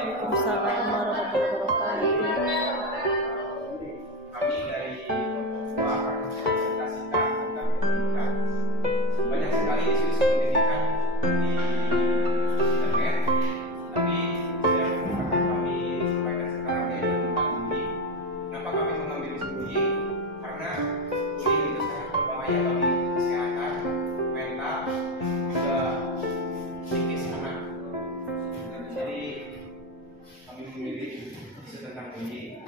Waalaikumsalam warahmatullahi wabarakatuh. Kami dari Papua akan mempresentasikan tentang pendidikan. Banyak sekali isu-isu pendidikan di internet, tapi saya akan kami sampaikan sekarang yaitu tentang bullying. Kenapa kami mengambil isu bullying? Karena bullying itu sangat berbahaya bagi kesehatan mental juga psikis anak. Jadi kami memilih isu tentang bullying.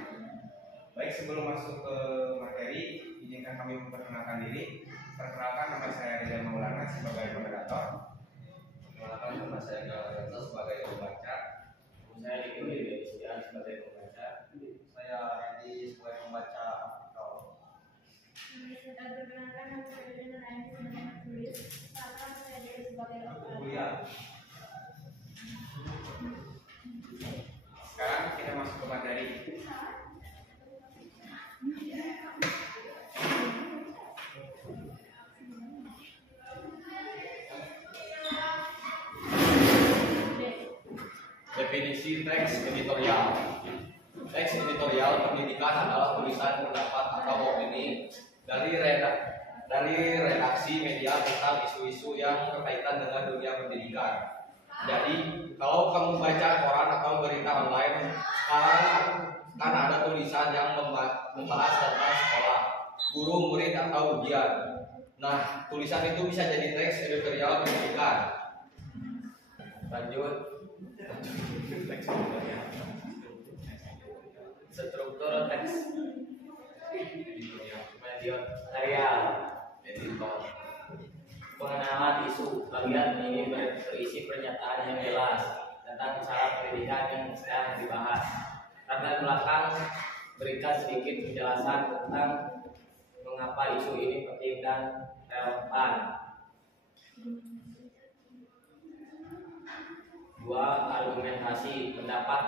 Baik, sebelum masuk ke materi, izinkan kami memperkenalkan diri. Perkenalkan, nama saya Reza Maulana sebagai moderator. Perkenalkan, nama saya Galarento sebagai pembaca. Saya Diki sebagai pembaca. Saya Randy sebagai pembaca. Perkenalkan, nama saya Dina Raini sebagai penulis. Sekarang saya jadi sebagai Kuliah. Sekarang kita masuk ke materi. Definisi teks editorial. Teks editorial pendidikan adalah tulisan pendapat atau opini dari redaksi media tentang isu-isu yang berkaitan dengan dunia pendidikan. Jadi, kalau kamu baca koran atau berita online, sekarang kan ada tulisan yang membahas tentang sekolah, guru, murid, atau ujian. Nah, tulisan itu bisa jadi teks editorial pendidikan. Lanjut. Struktur teks editorial. Pengenalan isu. Bagian ini berisi pernyataan yang jelas tentang cara pendidikan yang sedang dibahas. Latar belakang berikan sedikit penjelasan tentang mengapa isu ini penting dan relevan. 2. Argumentasi. Pendapat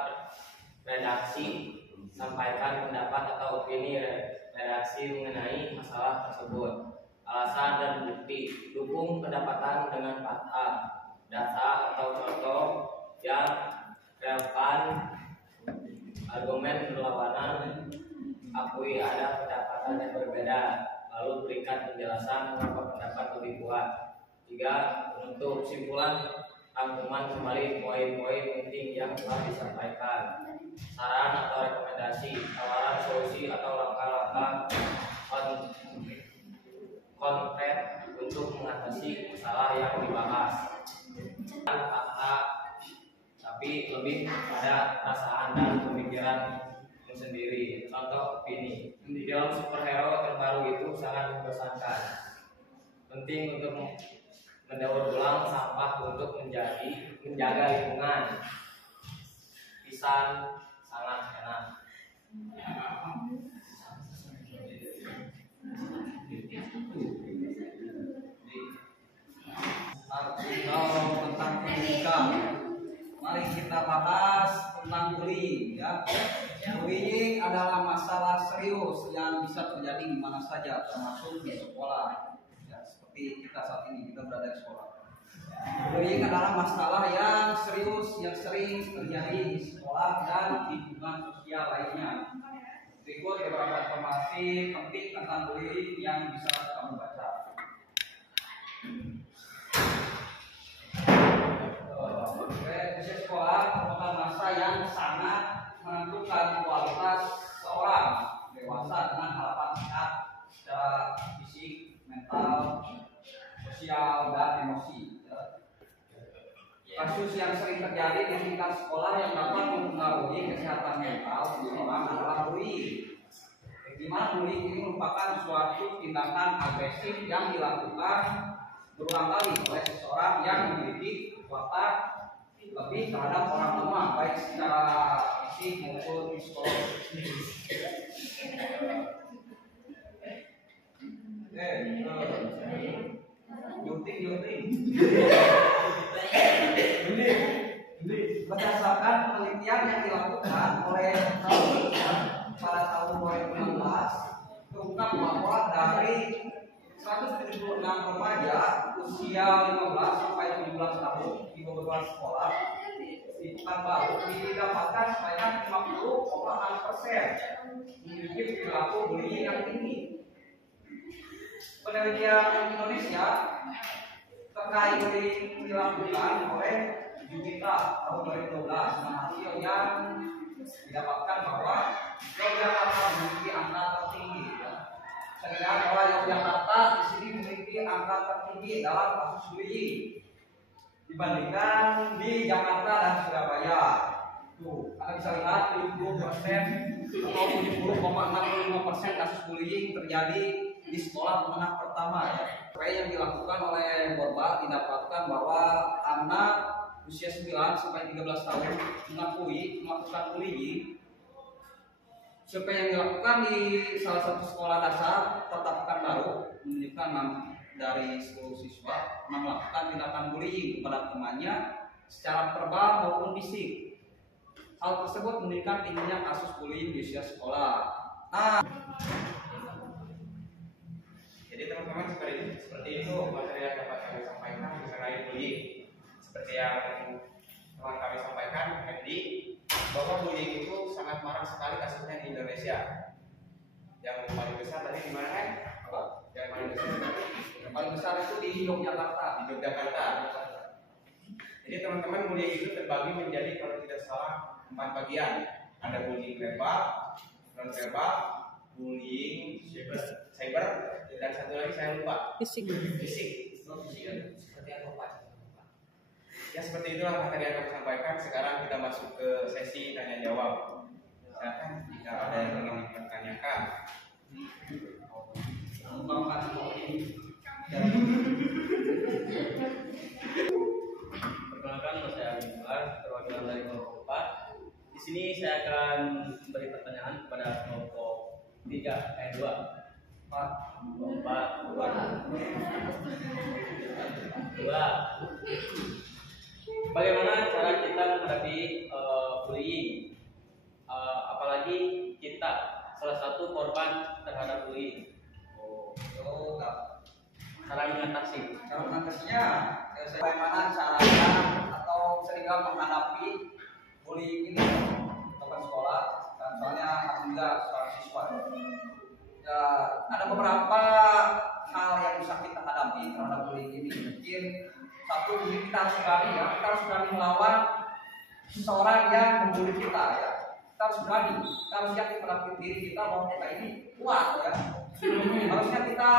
redaksi. Sampaikan pendapat atau opini redaksi mengenai masalah tersebut. Alasan dan bukti. Dukung pendapatan dengan fakta, data atau contoh yang relevan. Argumen berlawanan. Akui ada pendapatan yang berbeda, lalu berikan penjelasan mengapa pendapat lebih kuat. 3. Untuk kesimpulan, rangkuman kembali poin-poin penting yang telah disampaikan. Saran atau rekomendasi, tawaran solusi atau langkah-langkah konkret untuk mengatasi masalah yang dibahas. Fakta, tapi lebih pada perasaan dan pemikiran sendiri. Contoh opini. Film superhero terbaru itu sangat membosankan. Penting untuk mendaur ulang sampah untuk menjaga lingkungan. Pisang sangat enak. Artikel tentang pendidikan. Mari kita bahas tentang bullying, ya. Bullying adalah masalah serius yang bisa terjadi di mana saja, termasuk di sekolah. Ya, seperti kita saat ini, kita berada di sekolah. Bullying adalah masalah yang serius yang sering terjadi di sekolah dan lingkungan sosial lainnya. Berikut beberapa informasi penting tentang bullying yang bisa kamu baca. Usia sekolah merupakan masa yang sangat menentukan kualitas seorang dewasa dengan harapan sehat secara fisik, mental, sosial, dan emosi. Kasus yang sering terjadi di tingkat sekolah yang dapat mempengaruhi kesehatan mental seseorang adalah bullying. Di mana bullying ini merupakan suatu tindakan agresif yang dilakukan berulang kali oleh seseorang yang memiliki kekuatan lebih terhadap orang tua, baik secara fisik maupun psikologis. Berdasarkan penelitian yang dilakukan oleh pada tahun 2016, terungkap bahwa dari 176 remaja usia 15 sampai 17 tahun di beberapa sekolah didapatkan sebanyak 50,6% memiliki perilaku bullying yang tinggi. Penelitian Indonesia terkait bullying dilakukan oleh Jupiter tahun 2012 dengan hasil yang didapatkan bahwa Yogyakarta memiliki angka tertinggi. Sehingga bahwa Yogyakarta di sini memiliki angka tertinggi dalam kasus bullying dibandingkan di Jakarta dan Surabaya. Tuh, Anda bisa lihat 70% atau 70,65% kasus bullying terjadi di sekolah menengah pertama ya. Survei yang dilakukan oleh Borba didapatkan bahwa anak usia 9 sampai 13 tahun mengakui melakukan bullying. Survei yang dilakukan di salah satu sekolah dasar Tetap Pekanbaru menunjukkan 6 dari 10 siswa melakukan tindakan bullying kepada temannya secara verbal maupun fisik. Hal tersebut menunjukkan tingginya kasus bullying di usia sekolah. Jadi teman-teman seperti itu materi yang dapat kami sampaikan mengenai bullying. Seperti yang teman kami sampaikan tadi, bahwa bullying itu sangat marak sekali kasusnya di Indonesia. Yang paling besar tadi di mana kan? Yang paling besar tadi? Yang paling besar itu di Yogyakarta. Di Yogyakarta. Jadi teman-teman, bullying itu terbagi menjadi kalau tidak salah 4 bagian. Ada bullying verbal, non verbal, bullying cyber, dan satu lagi saya lupa. Fisik. Seperti apa Pak? Ya seperti itulah materi yang kami sampaikan. Sekarang kita masuk ke sesi tanya jawab. Silakan jika ada yang ingin ditanyakan. Perkenalkan, nama saya Abdullah, perwakilan dari kelompok 4. Di sini saya akan beri pertanyaan kepada kelompok 2. Bagaimana cara kita menghadapi bullying? Apalagi kita salah satu korban terhadap bullying. Cara mengatasinya, bagaimana caranya atau sehingga menghadapi bullying ini teman sekolah dan soalnya alhamdulillah seorang siswa. Ya, ada beberapa hal yang bisa kita hadapi terhadap bullying ini. Mungkin satu, kita harus berani ya, kita harus berani melawan seseorang yang membuli kita ya. Kita harus berani, kita harus yakin pada diri kita bahwa kita ini kuat ya. Harusnya kita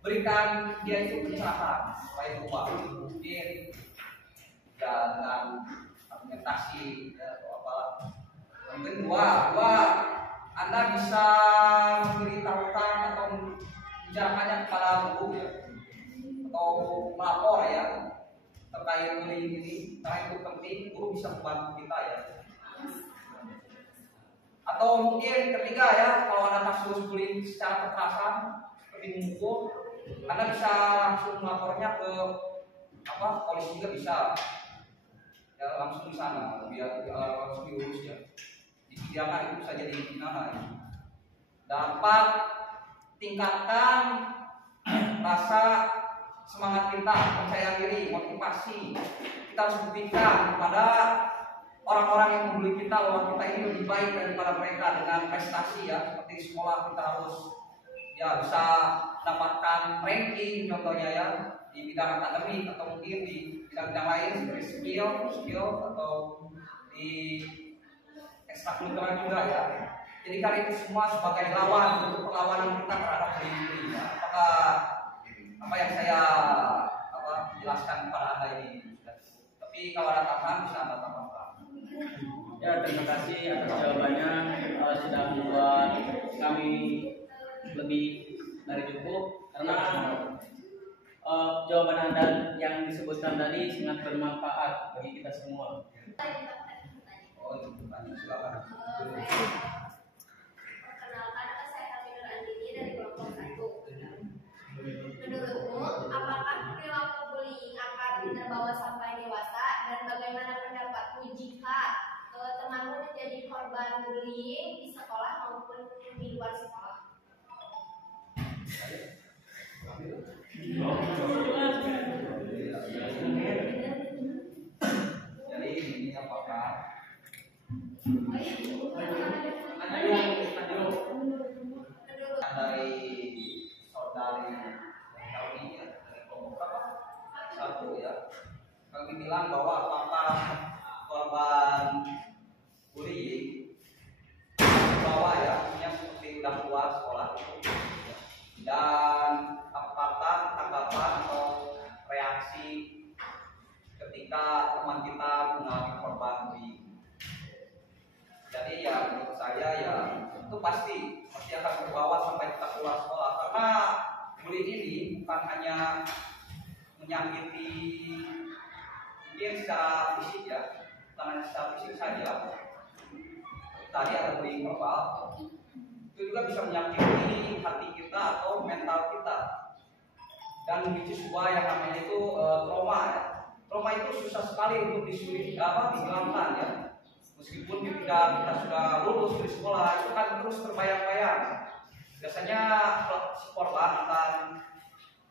berikan dia itu pencerahan supaya kuat. Mungkin dengan argumentasi ya, atau apa. Mungkin dua Anda bisa memberitahukan atau menjelaskannya kepada guru ya, atau melapor ya terkait bullying ini, karena itu penting. Guru bisa membantu kita ya. Atau mungkin ketiga ya, kalau ada kasus bullying secara kekerasan seperti memukul, Anda bisa langsung melapornya ke polisi juga bisa ya, langsung di sana biar langsung diurus ya. Dipidana itu bisa jadi pidana ya. Dapat tingkatkan rasa semangat kita, percaya diri, motivasi. Kita harus buktikan kepada orang-orang yang membuli kita bahwa kita ini lebih baik daripada mereka dengan prestasi ya. Seperti di sekolah kita harus ya bisa dapatkan ranking contohnya ya di bidang akademik atau mungkin di bidang-bidang lain seperti skill atau di ekstrakurikuler juga ya. Jadi kali itu semua sebagai lawan untuk perlawanan kita terhadap bullying ya. Apakah apa yang saya jelaskan kepada Anda ini? Tapi kalau ada tambahan bisa Anda tambahkan. Ya, terima kasih atas jawabannya. Sudah membuat kami lebih dari cukup karena jawaban Anda yang disebutkan tadi sangat bermanfaat bagi kita semua. Perkenalkan, saya Hamidul Andini dari kelompok 1. Menurutmu, apakah perilaku bullying akan terbawa sampai dewasa dan bagaimana pendapatmu jika temanmu menjadi korban bullying di sekolah maupun di luar sekolah? Jadi ini Dari saudari kami ya, dari kelompok berapa? Satu ya. Kami bilang bahwa apakah korban bullying bawah ya, artinya seperti udah keluar sekolah, dan apakah tanggapan atau reaksi ketika teman kita mengalami korban bullying. Jadi ya menurut saya ya itu pasti akan terbawa sampai kita keluar sekolah, karena bullying ini bukan hanya menyakiti mungkin secara fisik ya, bukan hanya secara fisik saja. Tadi ada bullying verbal, itu juga bisa menyakiti hati kita atau mental kita dan memicu sebuah yang namanya itu trauma ya. Trauma itu susah sekali untuk dihilangkan ya. Meskipun ketika kita sudah lulus dari sekolah itu kan terus terbayang-bayang. Biasanya si korban akan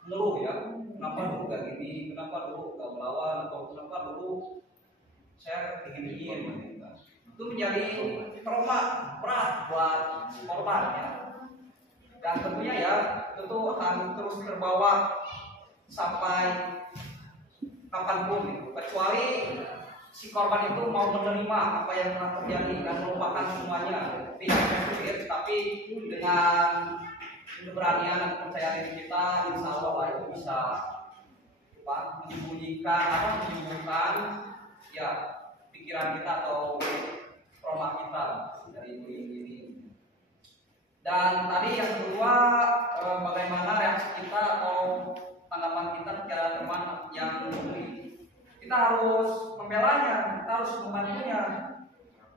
mengeluh ya, kenapa dulu gak gini, kenapa dulu gak melawan, atau kenapa dulu saya digini-gini. Itu menjadi trauma berat buat si korban ya. Dan tentunya ya itu tuh akan terus terbawa sampai kapanpun gitu. Kecuali si korban itu mau menerima apa yang telah terjadi dan melupakan semuanya, tidak sulit, tapi dengan keberanian dan kepercayaan diri kita, insya Allah itu bisa menyembuhkan ya pikiran kita atau trauma kita dari bullying ini. Dan tadi yang kedua, bagaimana reaksi kita atau tanggapan kita kepada teman yang bullying. Kita harus membelanya, kita harus membantunya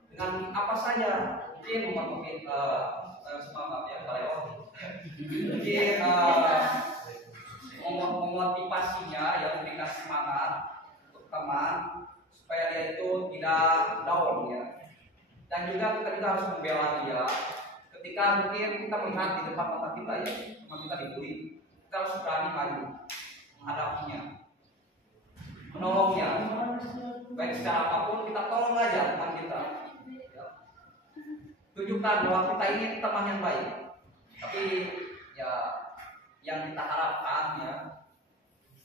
dengan apa saja. Mungkin memotivasinya, yang memberikan semangat untuk teman supaya dia itu tidak down ya. Dan juga kita harus membela dia ketika mungkin kita melihat di depan mata kita ya teman kita dibully, kita harus berani maju menghadapinya, menolongnya, baik secara apapun kita tolong aja teman kita ya. Tunjukkan bahwa kita ini teman yang baik. Tapi ya yang kita harapkan ya,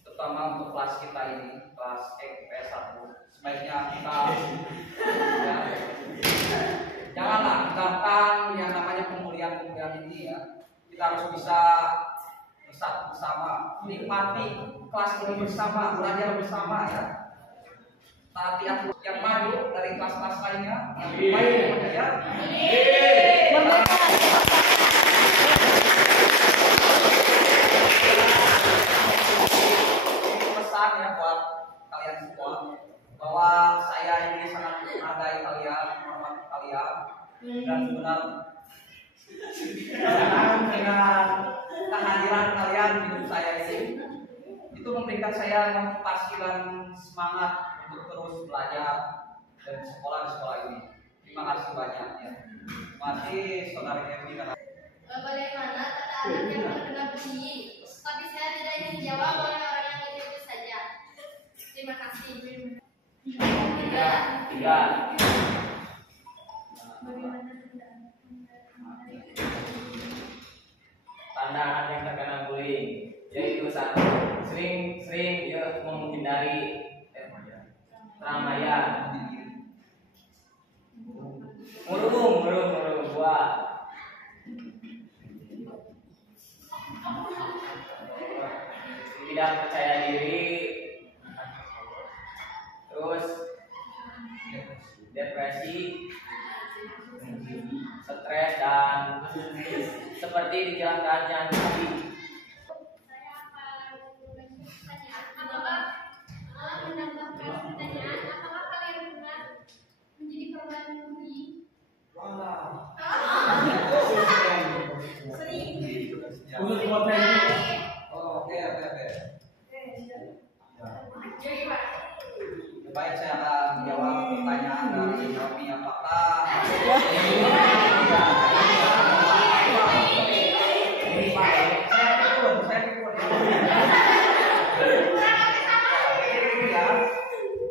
terutama untuk kelas kita ini, kelas IPS 1, sebaiknya kita ya, janganlah tinggalkan yang namanya pemulihan ini ya. Kita harus bisa bersama, nikmati kelas ini bersama, belajar bersama ya. Taati yang maju dari kelas-kelas lainnya, lebih baik daripada ya. Ini pesan ya buat kalian semua bahwa saya ini sangat menghargai kalian, menghormati kalian, dan benar dengan kehadiran kalian di hidup saya ini itu memberikan saya motivasi dan semangat untuk terus belajar dan sekolah di sekolah ini. Terima kasih banyak ya. Terima kasih saudari Emi dan bagaimana tata adat yang benar-benar bullying? Tapi saya tidak ingin menjawab oleh orang yang itu saja. Terima kasih. Tiga. Tanda anak yang terkena bullying, yaitu satu, sering dia menghindari keramaian, murung buat tidak percaya diri, terus depresi, stres, dan seperti dijelaskannya tadi. Saya akan menambahkan pertanyaan, apakah kalian pernah menjadi korban bullying? Sering. Oke. Jadi Pak, Baik, saya akan menjawab pertanyaan dari kami. Apakah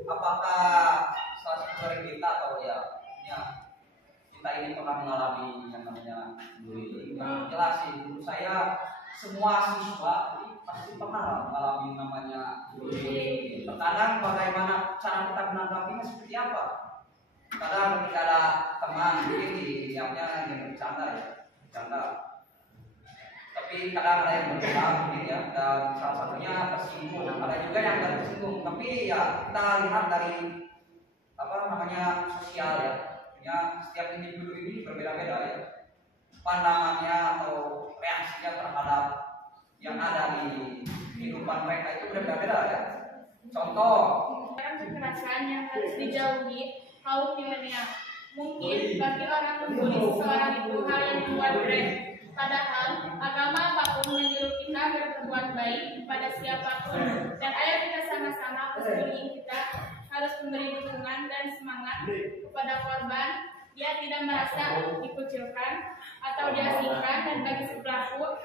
apakah salah satu dari kita atau ya ini pernah mengalami yang namanya bullying. Nah, jelas sih menurut saya semua siswa pasti pernah mengalami namanya bullying. Terkadang bagaimana cara kita menanggapinya seperti apa? Kadang ketika ada teman mungkin diamnya yang bercanda ya, bercanda. Tapi kadang ada yang bercanda mungkin ya, dan salah satunya tersinggung. Ada juga yang tidak tersinggung. Tapi ya kita lihat dari apa namanya sosial ya. Setiap individu ini berbeda-beda ya, pandangannya atau reaksinya terhadap yang ada di kehidupan mereka itu berbeda-beda ya. Contoh, kekerasan yang harus dijauhi, haus milenial. Mungkin bagi orang membuli seseorang itu hal yang membuat berat. Padahal agama apapun menyuruh kita berbuat baik kepada siapapun. Dan ayo kita sama-sama bullying kita harus memberi dukungan dan semangat kepada korban. Dia tidak merasa dikucilkan atau diasingkan, dan bagi si pelaku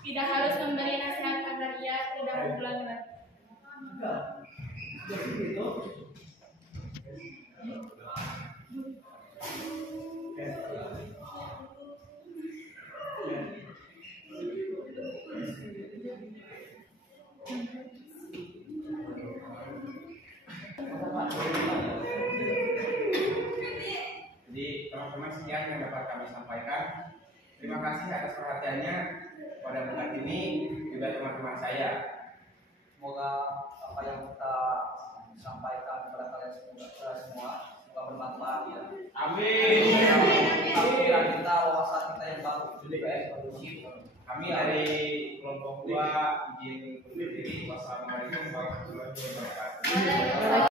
tidak harus memberi nasihat agar ia tidak mengulangi lagi. Jadi teman-teman sekian yang dapat kami sampaikan. Terima kasih atas perhatiannya pada bulan ini, juga teman-teman saya. semoga apa yang kita sampaikan kepada kalian semua semoga bermanfaat ya. Amin. Pikiran kita, wawasan kita yang baru juga kondusif. Kami dari kelompok 2 izin undur diri. Wassalamualaikum warahmatullahi wabarakatuh.